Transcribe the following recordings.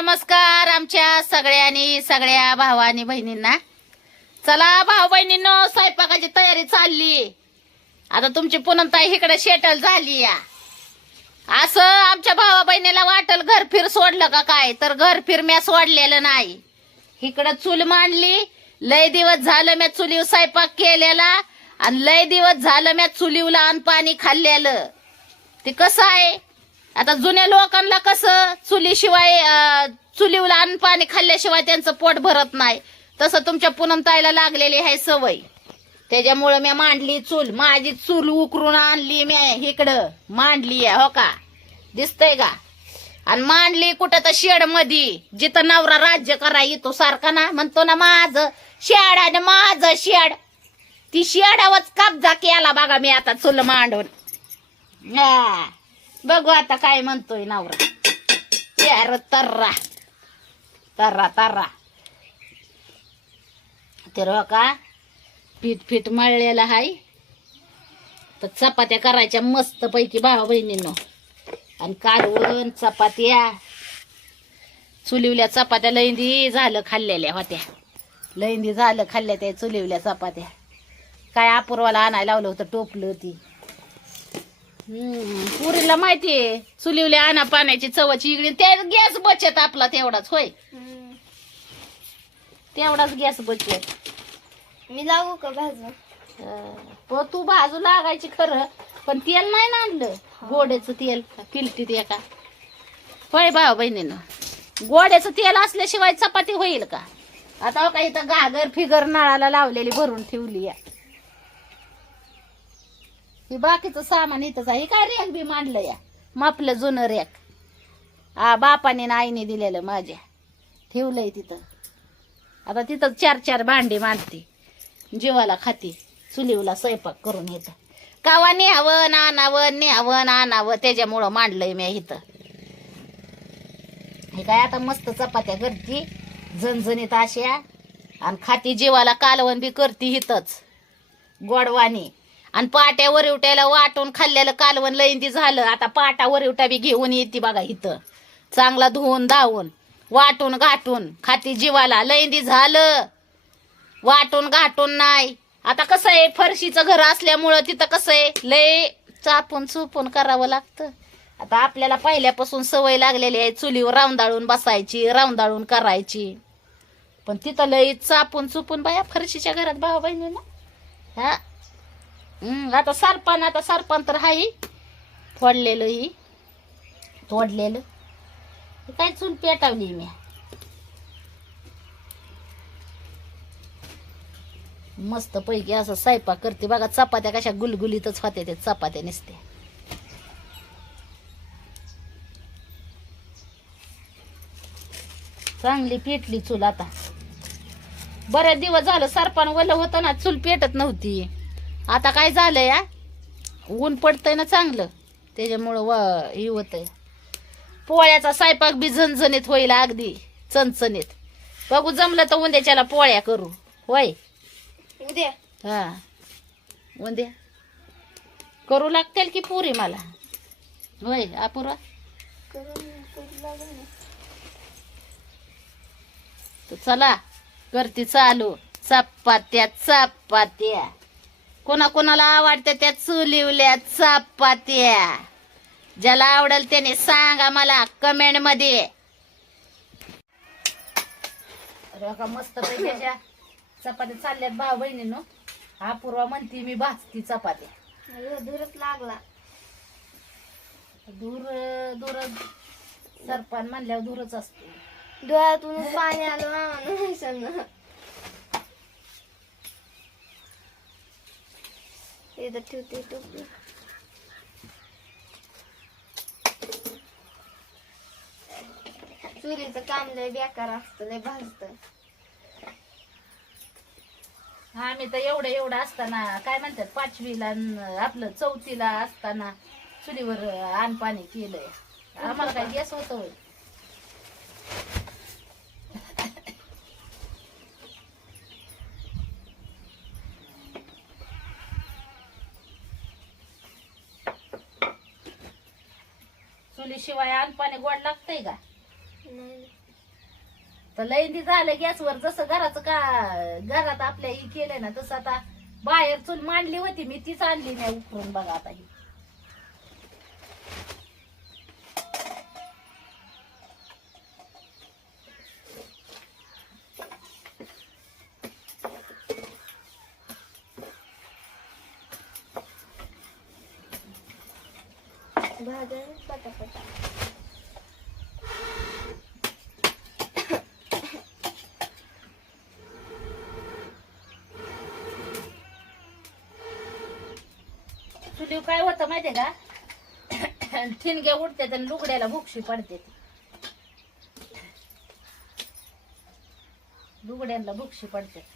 नमस्कार आमच्या सगळ्यांनी सगळ्या भावानी बहिणींना. चला भाऊ बहिणींनो स्वयंपाकाची तयारी चालली. आता तुमची पुनमताई इकडे शेटल झाली या. असं आमच्या भावा बहिणीला वाटल घर फिर सोडलं का काय? तर घर फिर म्या सोडलेलं नाही. इकडं चूल मांडली लय दिवस झालं म्या चुलीव स्वयंपाक केलेला आणि लय दिवस झालं म्या चुलीवला अन्न पाणी खाल्लेलं. ते कसं आहे? आता जुन्या लोकांना कसं चुलीशिवाय अं, चुलीवला अन्न पाणी खाल्ल्याशिवाय त्यांचं पोट भरत नाही. तसं तुमच्या पूनमताईला लागलेली आहे सवय. त्याच्यामुळं मी मांडली चूल. माझी चूल उकरून आणली मी इकडं. मांडली आहे हो का? दिसतंय का? आणि मांडली कुठं तर शेड मधी जिथं नवरा राज्य करा येतो सारखा ना. म्हणतो ना माझं शेड आणि माझं शेड. ती शेडावच कब्जा केला बघा मी आता चूल मांडून. हा. बघू आता काय म्हणतोय नवरा. यार तर्रा. तर्रा तर्रा. तर का पीठ पीठ मळलेलं हाय. तर चपात्या करायच्या मस्त पैकी भावा बहिणींनो. आणि कालवण चपात्या. चुलिवल्या चपात्या लैंदी झालं खाल्लेल्या होत्या. लैंदी झालं खाल्ल्या त्या चुलिवल्या चपात्या. काय अपूर्वाला आणायला लावलं होतं टोपलं ती. हम्म, पुरीला माहितीये चुलिवल्या आणा पाण्याची चवाची इकडे ते गॅस बचत आपला तेवढाच होय? तेवढाच गॅस बचत. मी लागू का भाजून? अं, प तू बाजू लागायची खरं पण तेल नाही ना आणलं. गोड्याचं तेल पिलटीत एका. होय भाऊ बहिणीनं. गोड्याचं तेल असल्याशिवाय चपाती होईल का? आता हो का इथं गागर फिगर नळाला लावलेली भरून ठेवली या ही बाकीचं सामान इथंच आहे काय रॅक बी मांडलं या? मापलं जुनं रॅक. आ बापाने ना आईने दिलेलं माझ्या. ठेवलंय तिथं. आता तिथं चार चार भांडी मांडते. जेवाला खाती. चुलीवला स्वयंपाक करून येतं. कावा न्यावं आणावं न्यावं आणावं त्याच्यामुळं मांडलंय मी इथं. हे काय आता मस्त चपात्या करते झणझणीत अशा. आणि खाती जेवाला कालवण बी करते इथंच. गोडवानी आणि पाट्या वरिवट्याला वाटून खाल्लेलं कालवण लयंदी झालं. आता पाटा वरिवटा बी घेऊन येते बघा इथं. चांगला धुवून धावून वाटून घाटून खाती जीवाला. लयंदी झालं. वाटून घाटून नाही. आता कसं आहे फरशीचं घर असल्यामुळं तिथं कसं आहे लय चापून चुपून करावं लागतं. आता आपल्याला पहिल्यापासून सवय लागलेली आहे चुलीवर रावंदाळून बसायची रावंदाळून करायची. पण तिथं लय चापून चुपून बाया फरशीच्या घरात भावा बहिणीला हा? हम्म, आता सरपण आता सरपण तर हाय. फोडलेलं ही. तोडलेलं. काय चूल पेटावली मी? मस्त पैकी असं स्वयंपाक करते बघा चपात्या कशा गुलगुलीतच होत्या ते चपात्या नसते चांगली पेटली चूल आता. बऱ्याच दिवस झालं सरपान वलं होतं ना चूल पेटत नव्हती. आता काय झालं या ऊन पडतंय ना चांगलं. त्याच्यामुळं व हे होतंय. पोळ्याचा स्वयंपाक बी झणझणीत होईल अगदी चणचणीत. बघू जमलं तर उद्याच्याला पोळ्या करू. होय? उद्या. हा. उद्या. करू लागतील की पुरी मला? होय अपुरा. तर चला करते चालू. चपात्या चपात्या. कोणा कोणाला आवडत्या त्या चुलिवल्या चपात्या. ज्याला आवडेल त्याने सांगा मला कमेंटमध्ये. मस्त चपात्या चालल्यात भाऊ बहिणीनो. हा पूर्वा म्हणते मी भाजती चपात्या. धुरच लागला. दूर दूर सरपान म्हणल्यावर दूरच असतो. डोळ्यातून पाणी आलं मामा नाही सांग इथं ठेवते टोपली चुलीचं काम लय बेकार असतं लय भाजत। आम्ही तर एवढं एवढं असताना काय म्हणतात पाचवीला न आपलं चौथीला असताना चुलीवर आणपाणी केलंय. आम्हाला काय गॅस होत होय? चुलीशिवाय आणपाणी गोड लागतंय का? तर लैंदी झालं गॅसवर जसं घराचं का घरात आपल्या ही केलंय ना तसं आता बाहेर चूल मांडली होती मी तीच आणली नाही उकरून बघा आता ही. भाज्या पटापटा चुलीव काय होतं माहितीये का? ठिणग्या उडतात आणि लुगड्याला भुक्षी पडते. लुगड्यांना भुक्षी पडते.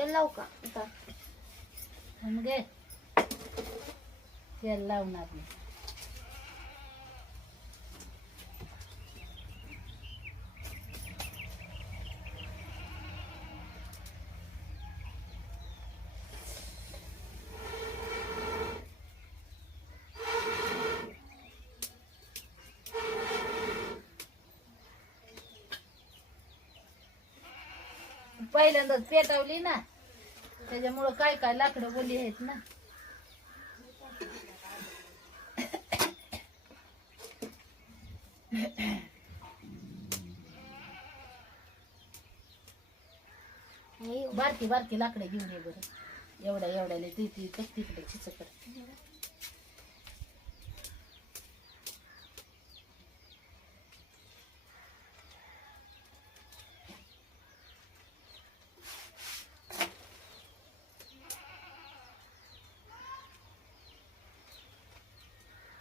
तेल लावू का? आता. मग गे. तेल लावणार मी. पहिल्यांदाच पेटवली ना. त्याच्यामुळं काय काय लाकडं बोली आहेत ना. बारकी बारकी लाकडं घेऊन ये बरं. एवढ्या एवढ्याला ती ती तिकडे चिचकड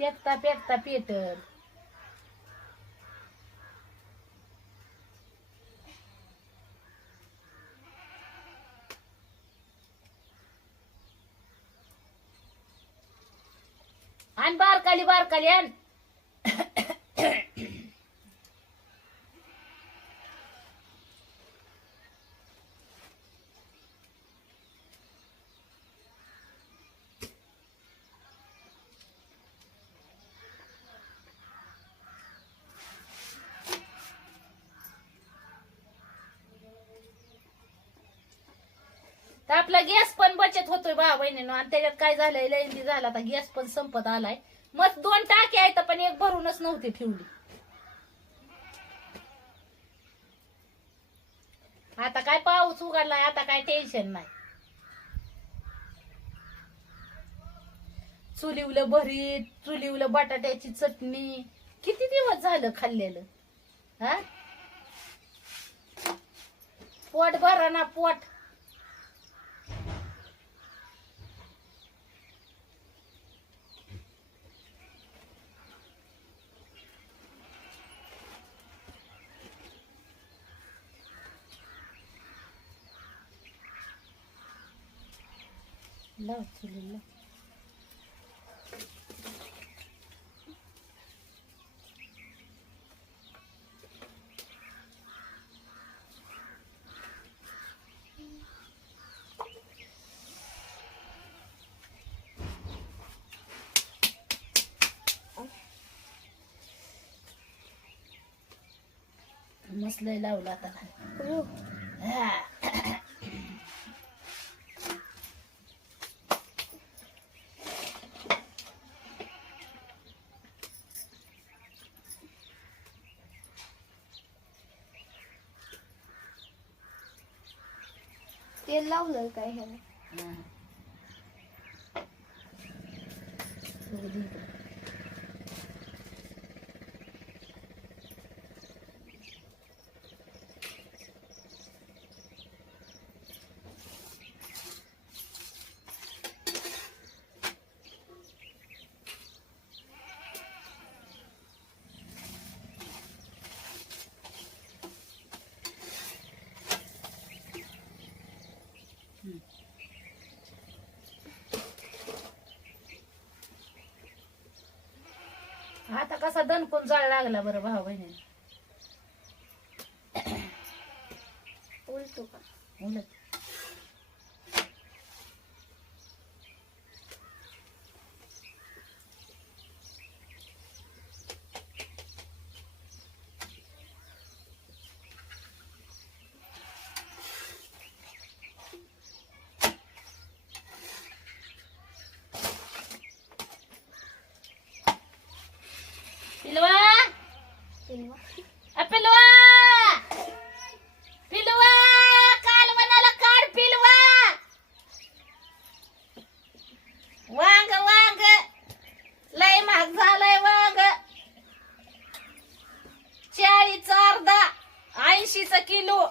पेटता पेटता पेटर. आणि बारकाली बारकाली आण. तर आपला गॅस पण बचत होतोय बा बहिणीनं आणि त्याच्यात काय झालंय लैंदी झाला. आता गॅस पण संपत आलाय. मग दोन टाके आहेत पण एक भरूनच नव्हती ठेवली. आता काय पाऊस उघडलाय आता काय टेन्शन नाही. चुलिवलं भरीत चुलिवलं बटाट्याची चटणी. किती दिवस झालं खाल्लेलं? हा? पोट भरा ना पोट. लाव चुलीला मस्त लय लावला आता रु. तेल लावलं काय ह्याला आता कसा दणकून जाळ लागला बरं भाऊ बहिणी किलो.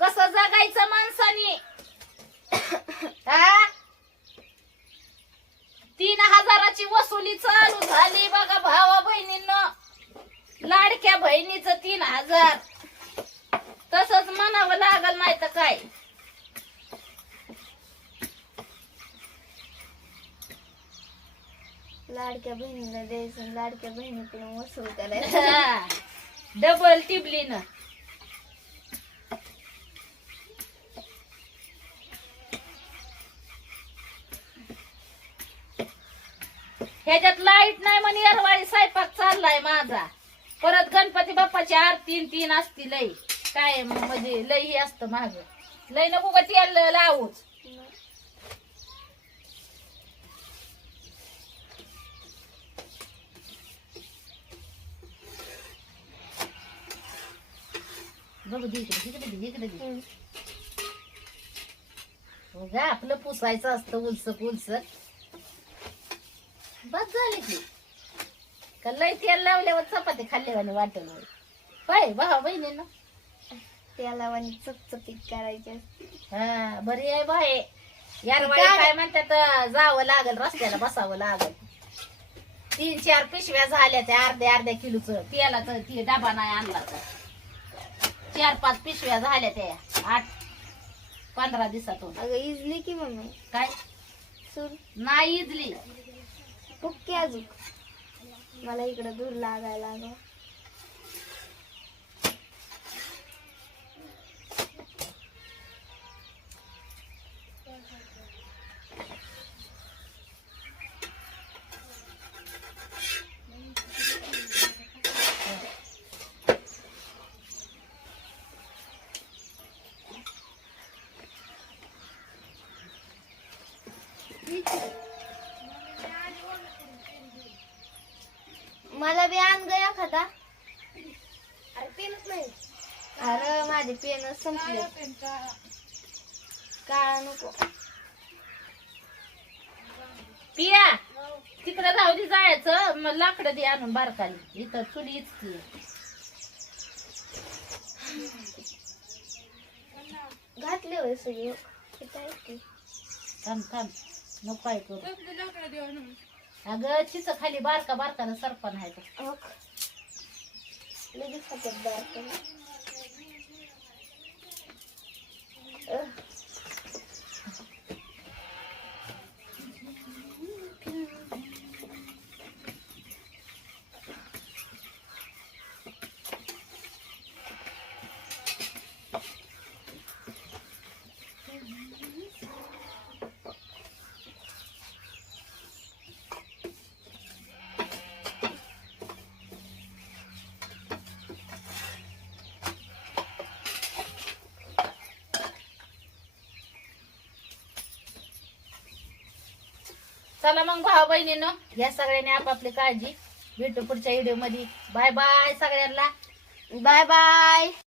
कसं जगायचं माणसानी? तीन हजाराची वसुली चालू झाली बघा भावा बहिणींना. लाडक्या बहिणीचं तीन हजार. तसंच म्हणावं लागल नाही तर काय? लाडक्या बहिणीला द्यायचं लाडक्या बहिणीकडून वसूल करायचं. डबल टिबलीनं ह्याच्यात लाइट नाही म्हणे येरवाळी स्वयंपाक चाललाय माझा. परत गणपती बाप्पाची आरती न तीन असती लई. काय म्हणजे लई हे असतं माग. लई नको का तेल लावूच? बघू दे इकडे इकडे दे इकडे दे. हो आपलं पुसायचं असतं उलसक उलसक. बस झाली की. का लय तेल लावल्यावर चपाती खाल्ल्यावानी वाटल होय भावा बहिणीनं. त्याला आणि चकचकीत करायची असते. हा बरी आहे बाय यारवाडी काय म्हणतात जावं लागल रस्त्याला बसावं लागल. तीन चार पिशव्या झाल्या त्या अर्ध्या अर्ध्या किलोच. तेलाच ते डबा नाही आणला तर. चार पाच पिशव्या झाल्या त्या. आठ पंधरा दिवसातून. अगं इजली की मम्मी? काय? सूर नाही इजली. फुक्की अजून. मला इकडं दूर लागायला लागलं. मला बी आण गया खाता अरे पेनच नाही. अरे माझे पेन संपले. काळा नको. पिया तिकडे राहू दे जायचं. मग लाकडं दे आणून बारकाली. इथं चुलीच की घातले होय सगळे? थांब थांब. नको काय करू अगं तिचं खाली बारका बारकानं सरपण आहे तो. अख. लगेच हातात बाहेर चला मग भाऊ बहिणीनं या सगळ्यांनी आपापली काळजी. भेटू पुढच्या व्हिडिओमध्ये. बाय बाय सगळ्यांना. Bye bye